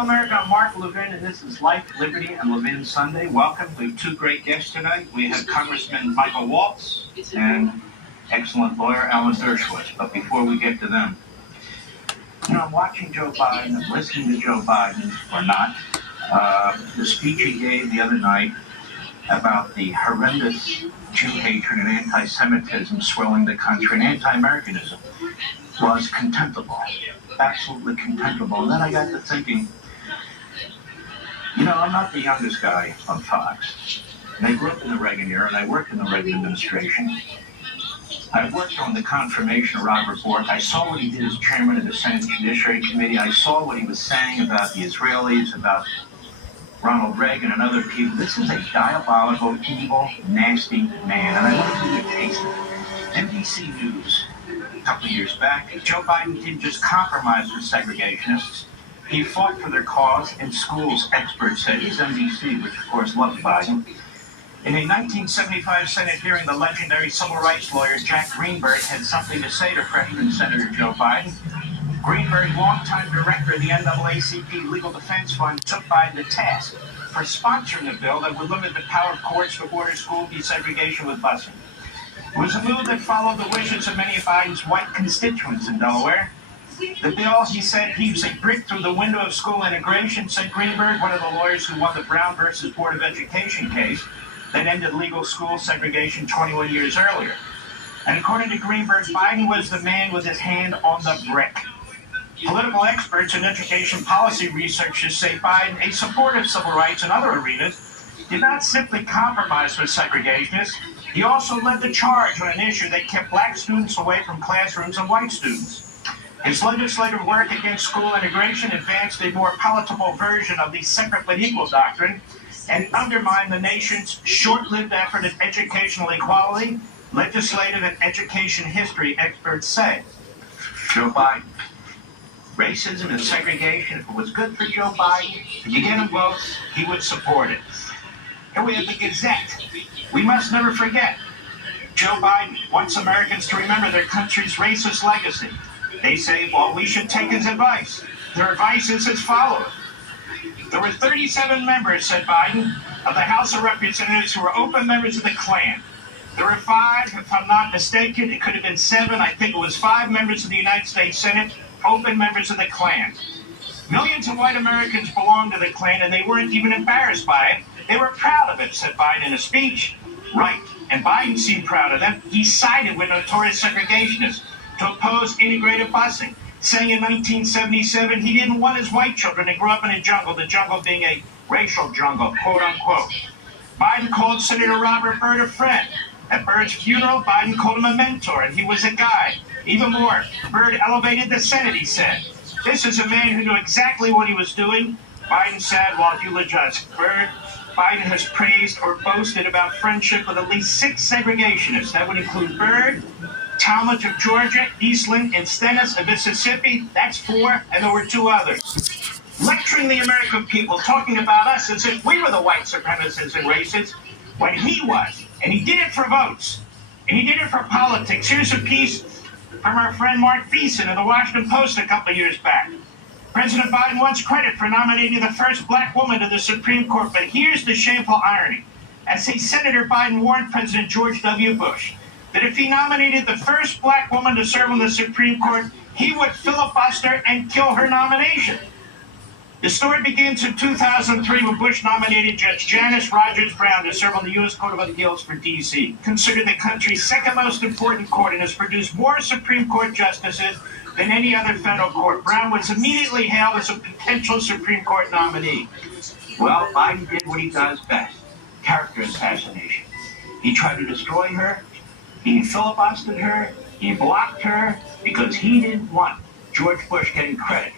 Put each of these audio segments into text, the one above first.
America, I'm Mark Levin, and this is Life, Liberty, and Levin Sunday. Welcome. We have two great guests tonight. We have Congressman Michael Waltz and excellent lawyer Alan Dershowitz. But before we get to them, I'm watching Joe Biden, I'm listening to Joe Biden, or not, the speech he gave the other night about the horrendous Jew hatred and anti-Semitism swelling the country, and anti-Americanism was contemptible, absolutely contemptible. And then I got to thinking, I'm not the youngest guy on Fox. And I grew up in the Reagan era, and I worked in the Reagan administration. I worked on the confirmation of Robert Bork. I saw what he did as chairman of the Senate Judiciary Committee. I saw what he was saying about the Israelis, about Ronald Reagan and other people. This is a diabolical, evil, nasty man. And I want to give you a taste of it. NBC News, a couple of years back, Joe Biden didn't just compromise with segregationists. He fought for their cause in schools, experts said. He's NBC, which of course loves Biden. In a 1975 Senate hearing, the legendary civil rights lawyer Jack Greenberg had something to say to freshman Senator Joe Biden. Greenberg, longtime director of the NAACP Legal Defense Fund, took Biden to task for sponsoring a bill that would limit the power of courts to order school desegregation with busing. It was a move that followed the wishes of many of Biden's white constituents in Delaware. The bill, he said, heaves a brick through the window of school integration, said Greenberg, one of the lawyers who won the Brown versus Board of Education case that ended legal school segregation 21 years earlier. And according to Greenberg, Biden was the man with his hand on the brick. Political experts and education policy researchers say Biden, a supporter of civil rights and other arenas, did not simply compromise with segregationists. He also led the charge on an issue that kept black students away from classrooms and white students. His legislative work against school integration advanced a more palatable version of the separate but equal doctrine and undermined the nation's short-lived effort at educational equality, legislative and education history experts say. Joe Biden. Racism and segregation, if it was good for Joe Biden, if you get him votes, he would support it. Here we have the Gazette. We must never forget. Joe Biden wants Americans to remember their country's racist legacy. They say, well, we should take his advice. Their advice is as follows. There were 37 members, said Biden, of the House of Representatives who were open members of the Klan. There were 5, if I'm not mistaken, it could have been 7, I think it was 5 members of the United States Senate, open members of the Klan. Millions of white Americans belonged to the Klan, and they weren't even embarrassed by it. They were proud of it, said Biden in a speech. Right, and Biden seemed proud of them. He sided with notorious segregationists to oppose integrated busing, saying in 1977 he didn't want his white children to grow up in a jungle, the jungle being a racial jungle, quote unquote. Biden called Senator Robert Byrd a friend. At Byrd's funeral, Biden called him a mentor, and he was a guide. Even more, Byrd elevated the Senate, he said. This is a man who knew exactly what he was doing. Biden said while eulogizing Byrd, Biden has praised or boasted about friendship with at least 6 segregationists. That would include Byrd, Talmadge of Georgia, Eastland, and Stennis of Mississippi. That's 4, and there were 2 others. Lecturing the American people, talking about us as if we were the white supremacists and racists, when he was. And he did it for votes. And he did it for politics. Here's a piece from our friend Mark Beeson of the Washington Post a couple of years back. President Biden wants credit for nominating the first black woman to the Supreme Court, but here's the shameful irony. As a Senator, Biden warned President George W. Bush that if he nominated the first black woman to serve on the Supreme Court, he would filibuster and kill her nomination. The story begins in 2003 when Bush nominated Judge Janice Rogers Brown to serve on the U.S. Court of Appeals for D.C., considered the country's second most important court and has produced more Supreme Court justices than any other federal court. Brown was immediately hailed as a potential Supreme Court nominee. Well, Biden did what he does best, character assassination. He tried to destroy her, he filibustered her, he blocked her, because he didn't want George Bush getting credit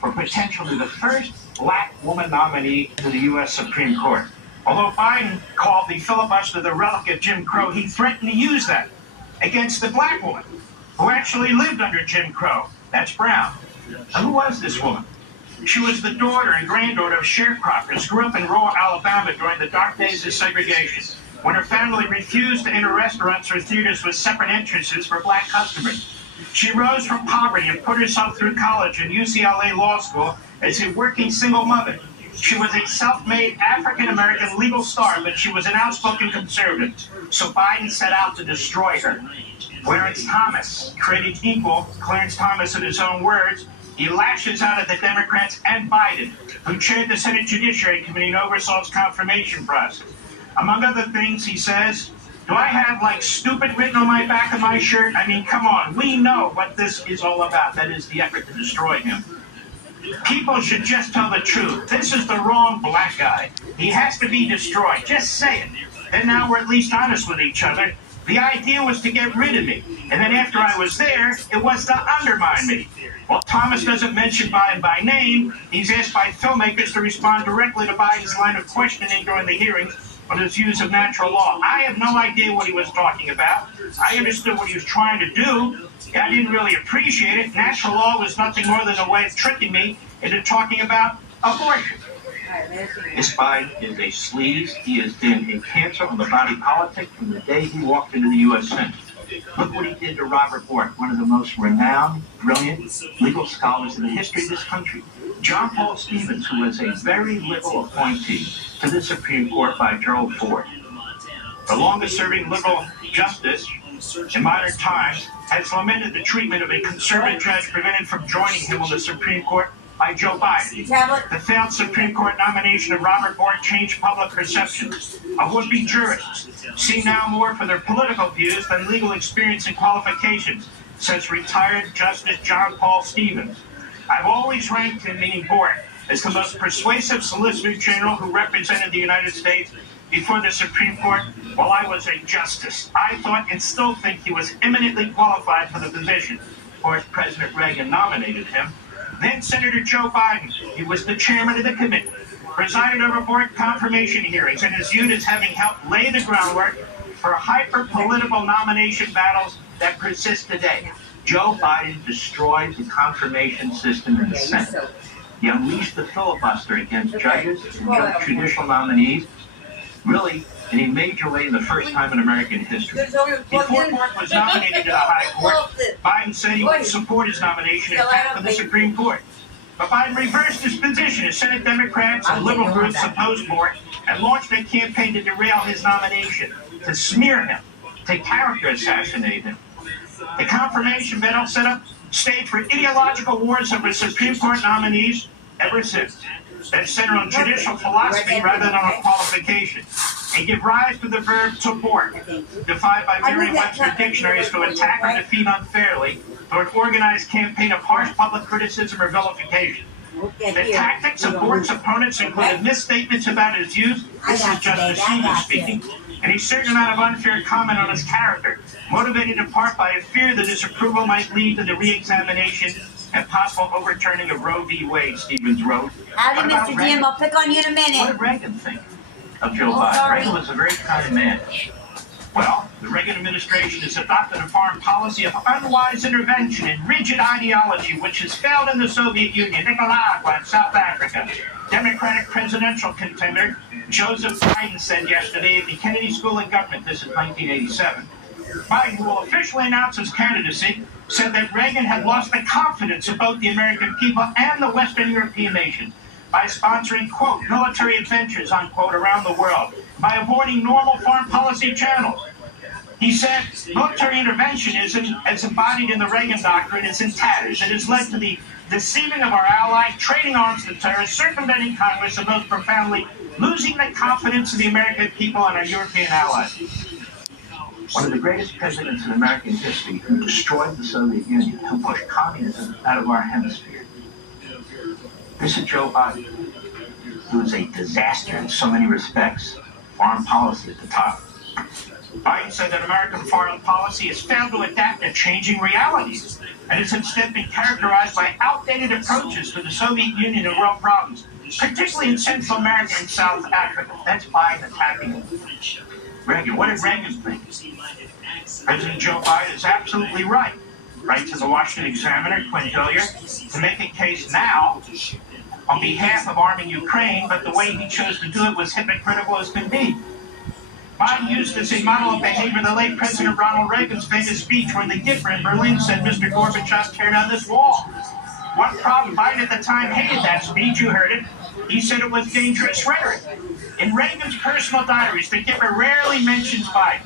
for potentially the first black woman nominee to the U.S. Supreme Court. Although Biden called the filibuster the relic of Jim Crow, he threatened to use that against the black woman who actually lived under Jim Crow. That's Brown. Now, who was this woman? She was the daughter and granddaughter of sharecroppers, grew up in rural Alabama during the dark days of segregation, when her family refused to enter restaurants or theaters with separate entrances for black customers. She rose from poverty and put herself through college and UCLA Law School as a working single mother. She was a self-made African-American legal star, but she was an outspoken conservative. So Biden set out to destroy her. Clarence Thomas, created equal, Clarence Thomas in his own words, he lashes out at the Democrats and Biden, who chaired the Senate Judiciary Committee and oversaw its confirmation process. Among other things, he says, do I have, like, stupid written on my back of my shirt? I mean, come on, we know what this is all about. That is the effort to destroy him. People should just tell the truth. This is the wrong black guy. He has to be destroyed. Just say it. Then now we're at least honest with each other. The idea was to get rid of me. And then after I was there, it was to undermine me. Well, Thomas doesn't mention Biden by name. He's asked by filmmakers to respond directly to Biden's line of questioning during the hearings on his views of natural law. I have no idea what he was talking about. I understood what he was trying to do. I didn't really appreciate it. Natural law was nothing more than a way of tricking me into talking about abortion. This Biden is a sleaze. He has been a cancer on the body politic from the day he walked into the U.S. Senate. Look what he did to Robert Bork, one of the most renowned, brilliant legal scholars in the history of this country. John Paul Stevens, who was a very liberal appointee to the Supreme Court by Gerald Ford. The longest-serving liberal justice in modern times has lamented the treatment of a conservative judge prevented from joining him on the Supreme Court by Joe Biden. The failed Supreme Court nomination of Robert Bork changed public perception of would-be jurists, seen now more for their political views than legal experience and qualifications, says retired Justice John Paul Stevens. I've always ranked him, meaning Bork, as the most persuasive Solicitor General who represented the United States before the Supreme Court while I was a justice. I thought and still think he was eminently qualified for the position. Of course, President Reagan nominated him. Then Senator Joe Biden, he was the chairman of the committee, presided over Bork confirmation hearings and is viewed as having helped lay the groundwork for hyper-political nomination battles that persist today. Joe Biden destroyed the confirmation system in the Senate. He unleashed the filibuster against judges and judicial nominees, really in a major way in the first time in American history. Before Bork was nominated to the High Court, Biden said he would support his nomination and attack for the Supreme Court. But Biden reversed his position as Senate Democrats and liberal groups opposed Bork and launched a campaign to derail his nomination, to smear him, to character assassinate him. The confirmation battle set up stage for ideological wars over Supreme Court nominees ever since. That center on judicial philosophy rather than on qualification, and give rise to the verb to bork, defined by Merriam-Webster dictionaries to attack or defeat unfairly, or an organized campaign of harsh public criticism or vilification. The tactics of Bork's opponents included misstatements about his views, this is Justice Stevens speaking, and a certain amount of unfair comment on his character, motivated in part by a fear that his approval might lead to the re-examination and possible overturning of Roe v. Wade, Stevens wrote. Howdy, Mr. Jim. I'll pick on you in a minute. What did Reagan think of Joe Biden? Reagan was a very kind man. Well, the Reagan administration has adopted a foreign policy of unwise intervention and rigid ideology, which has failed in the Soviet Union, Nicaragua, and South Africa. Democratic presidential contender Joseph Biden said yesterday at the Kennedy School of Government, this is 1987, Biden, who will officially announce his candidacy, said that Reagan had lost the confidence of both the American people and the Western European nations by sponsoring, quote, military adventures, unquote, around the world, by avoiding normal foreign policy channels. He said military interventionism, as embodied in the Reagan Doctrine, is in tatters. It has led to the deceiving of our allies, trading arms to terrorists, circumventing Congress, and most profoundly, losing the confidence of the American people and our European allies. One of the greatest presidents in American history who destroyed the Soviet Union, who pushed communism out of our hemisphere. This is Joe Biden, who is a disaster in so many respects. Foreign policy at the top. Biden said that American foreign policy has failed to adapt to changing realities and has instead been characterized by outdated approaches to the Soviet Union and world problems, particularly in Central America and South Africa. That's Biden attacking Reagan. What did Reagan think? President Joe Biden is absolutely right. Right to the Washington Examiner, Quinn Hillier, to make a case now on behalf of arming Ukraine, but the way he chose to do it was hypocritical as can be. Biden used as a model of behavior the late President Ronald Reagan's famous speech when the Gipper in Berlin said, "Mr. Gorbachev, tear down this wall." One problem, Biden at the time hated that speech, you heard it. He said it was dangerous rhetoric. In Reagan's personal diaries, the Gipper rarely mentions Biden.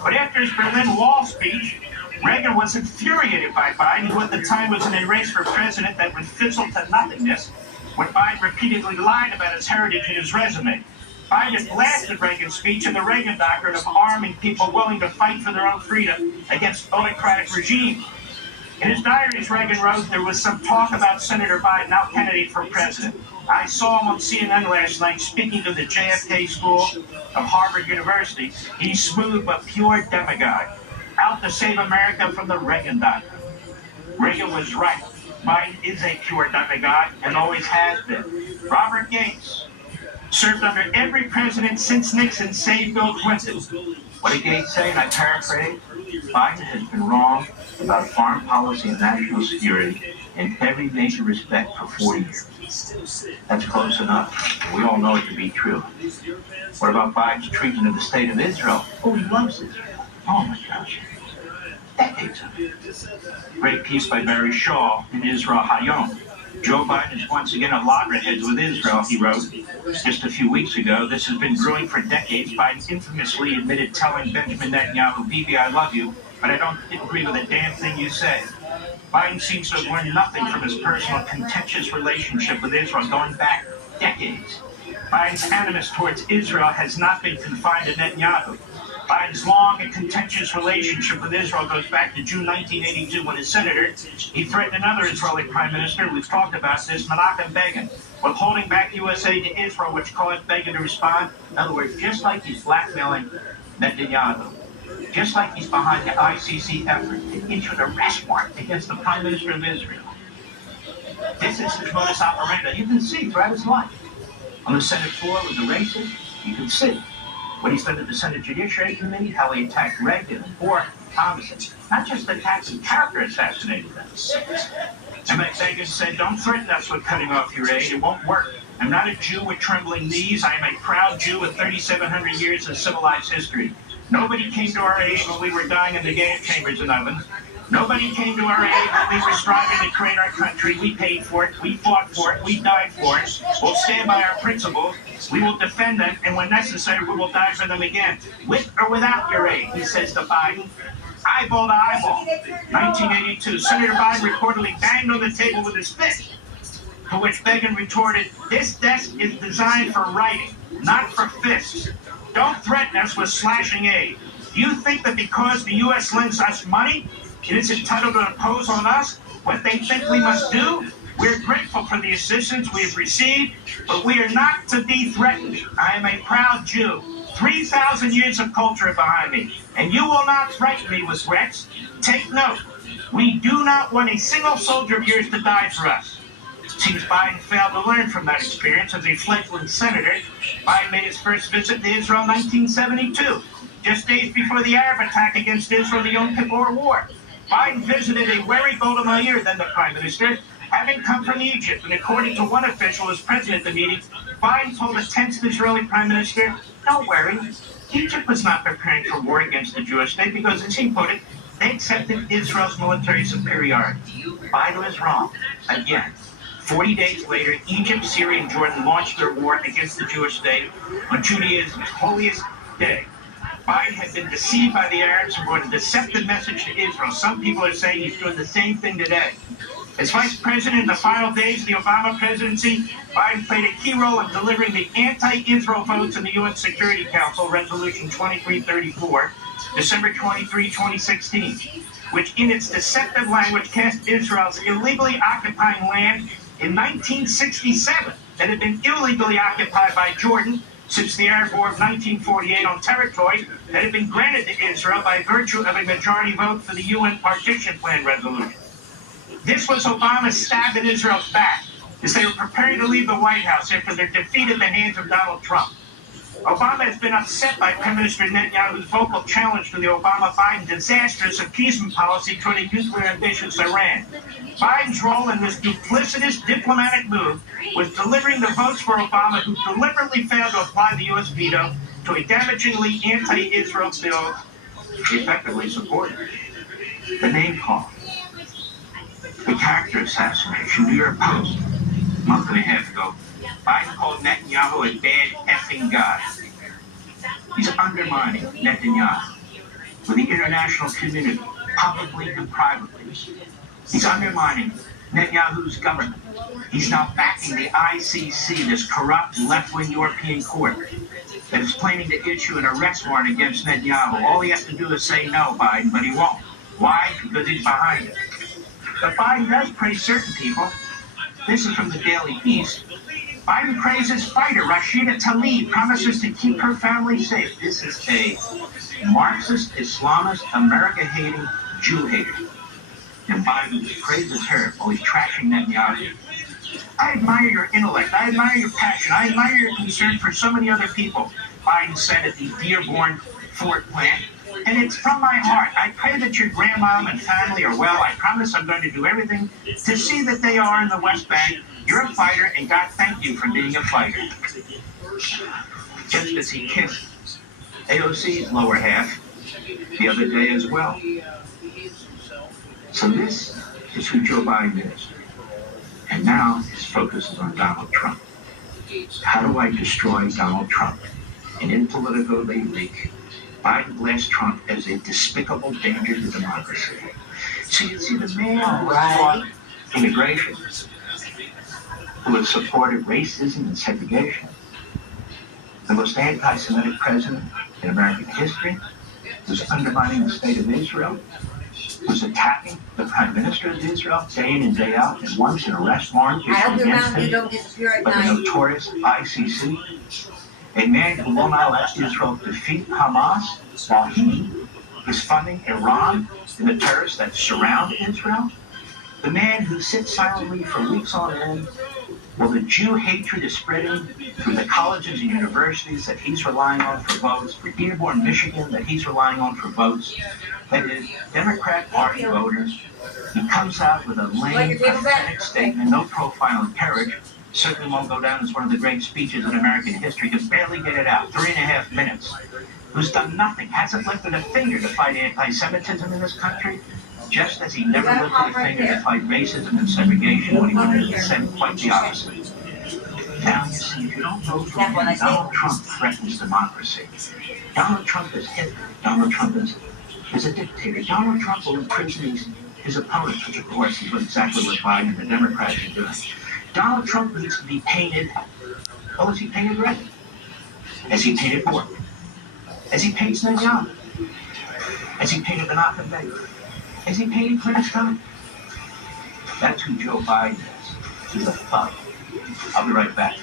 But after his Berlin Wall speech, Reagan was infuriated by Biden, who at the time was in a race for president that would fizzle to nothingness when Biden repeatedly lied about his heritage and his resume. Biden blasted Reagan's speech and the Reagan doctrine of arming people willing to fight for their own freedom against autocratic regimes. In his diaries, Reagan wrote, "There was some talk about Senator Biden, now candidate for president. I saw him on CNN last night speaking to the JFK School of Harvard University. He's smooth but pure demagogue, out to save America from the Reagan doctrine." Reagan was right. Biden is a pure demagogue and always has been. Robert Gates served under every president since Nixon, save Bill Clinton. What did Gates say? And I paraphrase, "Biden has been wrong about foreign policy and national security in every major respect for 40 years. That's close enough. We all know it to be true. What about Biden's treatment of the state of Israel? Oh, he loves Israel. Oh, my gosh. Decades of it. Great piece by Barry Shaw in Israel Hayom. Joe Biden is once again at loggerheads with Israel, he wrote. Just a few weeks ago, this has been brewing for decades. Biden infamously admitted telling Benjamin Netanyahu, "Bibi, I love you, but I don't agree with a damn thing you say." Biden seems to have learned nothing from his personal contentious relationship with Israel going back decades. Biden's animus towards Israel has not been confined to Netanyahu. Biden's long and contentious relationship with Israel goes back to June 1982 when, as senator, he threatened another Israeli prime minister, we've talked about this, Menachem Begin, with holding back U.S. aid to Israel, which caused Begin to respond. In other words, just like he's blackmailing Netanyahu, just like he's behind the ICC effort to issue an arrest warrant against the Prime Minister of Israel. This is his modus operandi. You can see throughout his life. On the Senate floor with the races, you can see. When he's done at the Senate Judiciary Committee, how he attacked Reagan and Ford, Thomas, not just attacked and character assassinated them. And Begin said, "Don't threaten us with cutting off your aid. It won't work. I'm not a Jew with trembling knees. I am a proud Jew with 3,700 years of civilized history. Nobody came to our aid when we were dying in the gas chambers and ovens. Nobody came to our aid when we were striving to create our country. We paid for it. We fought for it. We died for it. We'll stand by our principles. We will defend them, and when necessary, we will die for them again, with or without your aid," he says to Biden. Eyeball to eyeball. 1982, Senator Biden reportedly banged on the table with his fist, to which Begin retorted, "This desk is designed for writing, not for fists. Don't threaten us with slashing aid. Do you think that because the U.S. lends us money, it is entitled to impose on us what they think we must do? We're grateful for the assistance we have received, but we are not to be threatened. I am a proud Jew. 3,000 years of culture behind me, and you will not threaten me with threats. Take note. We do not want a single soldier of yours to die for us." Seems Biden failed to learn from that experience. As a fledgling senator, Biden made his first visit to Israel in 1972, just days before the Arab attack against Israel in the Yom Kippur War. Biden visited a wary Golda Meir, then the prime minister, having come from Egypt, and according to one official who was present at the meeting, Biden told a tense Israeli prime minister, "Don't worry, Egypt was not preparing for war against the Jewish state because, as he put it, they accepted Israel's military superiority." Biden was wrong. Again. 40 days later, Egypt, Syria, and Jordan launched their war against the Jewish state on Judaism's holiest day. Biden had been deceived by the Arabs and brought a deceptive message to Israel. Some people are saying he's doing the same thing today. As vice president in the final days of the Obama presidency, Biden played a key role in delivering the anti-Israel votes in the UN Security Council, Resolution 2334, December 23, 2016, which in its deceptive language cast Israel as illegally occupying land in 1967 that had been illegally occupied by Jordan since the Arab War of 1948 on territory that had been granted to Israel by virtue of a majority vote for the UN Partition Plan resolution. This was Obama's stab in Israel's back as they were preparing to leave the White House after their defeat at the hands of Donald Trump. Obama has been upset by Prime Minister Netanyahu's vocal challenge to the Obama-Biden disastrous appeasement policy toward a nuclear-ambitious Iran. Biden's role in this duplicitous diplomatic move was delivering the votes for Obama, who deliberately failed to apply the U.S. veto to a damagingly anti-Israel bill he effectively supported. The name call, the character assassination. New York Post, a month and a half ago, Biden called Netanyahu a bad effing guy. He's undermining Netanyahu with the international community, publicly and privately. He's undermining Netanyahu's government. He's now backing the ICC, this corrupt left-wing European court that is planning to issue an arrest warrant against Netanyahu. All he has to do is say no, Biden, but he won't. Why? Because he's behind it. But Biden does praise certain people. This is from the Daily Beast. Biden praises fighter Rashida Tlaib, promises to keep her family safe. This is a Marxist, Islamist, America-hating, Jew-hater. And Biden praises her while he's trashing Netanyahu. I admire your intellect. I admire your passion. I admire your concern for so many other people, Biden said at the Dearborn Ford plant. And it's from my heart. I pray that your grandmom and family are well. I promise I'm going to do everything to see that they are in the West Bank. You're a fighter, and God thank you for being a fighter. Just as he kissed AOC's lower half the other day as well. So this is who Joe Biden is. And now his focus is on Donald Trump. How do I destroy Donald Trump? And in Politico they leak, Biden blasts Trump as a despicable danger to democracy. So you see the man who fought immigration, who has supported racism and segregation, the most anti-Semitic president in American history, who's undermining the state of Israel, who's attacking the Prime Minister of Israel day in and day out, and wants an arrest warrant issued against him by the notorious ICC. A man who will not let Israel defeat Hamas while he is funding Iran and the terrorists that surround Israel. The man who sits silently for weeks on end while the Jew hatred is spreading through the colleges and universities that he's relying on for votes, for Dearborn, Michigan, that he's relying on for votes, that is, Democrat Party voters. He comes out with a lame, pathetic statement, no profile in courage. Certainly won't go down as one of the great speeches in American history. Can barely get it out, 3.5 minutes. Who's done nothing, hasn't lifted a finger to fight anti-Semitism in this country, just as he never lifted a finger to fight racism and segregation when he wanted to say quite the opposite. Now, you see, if you don't vote for him, Donald Trump threatens democracy. Donald Trump is Hitler. Donald Trump is a dictator. Donald Trump will imprison his opponents, which of course is exactly what Biden and the Democrats are doing. Donald Trump needs to be painted, well, as he painted red, as he painted Bork, as he paints Netanyahu, as he painted Menachem Begin, as he painted Clarence Thomas. That's who Joe Biden is. He's a thug. I'll be right back.